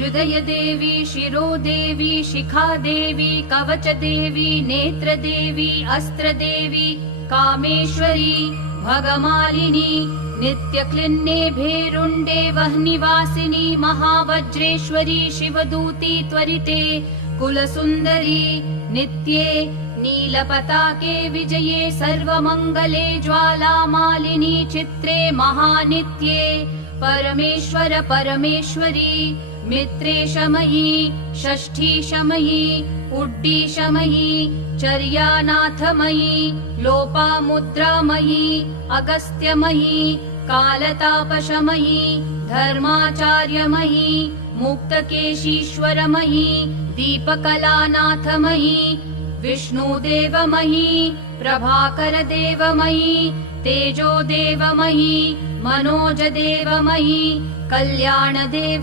अभ्युदय देवी, शिरो देवी, शिखा देवी, कवच देवी, नेत्र देवी, अस्त्र देवी, कामेश्वरी, भगमालिनी, नित्यक्लिन्ने भेरुण्डे वह्निवासिनी, महावज्रेश्वरी, शिवदूती त्वरिते, कुलसुन्दरी, नित्ये नीलपताके विजये, सर्वमङ्गले, ज्वालामालिनी, चित्रे महानित्ये, परमेश्वर परमेश्वरी, मित्रे शमयी, षष्ठी शमयी, उड्डी शमयी, चर्यानाथमयी, लोपामुद्रामयी, अगस्त्यमयी, कालतापशमयी, धर्माचार्यमयी, मुक्तकेशीश्वरमयी, दीपकलानाथमयी, विष्णुदेवमयी, प्रभाकरदेवमयी, तेजोदेवमयी, मनोजदेवमयी, कल्याणदेव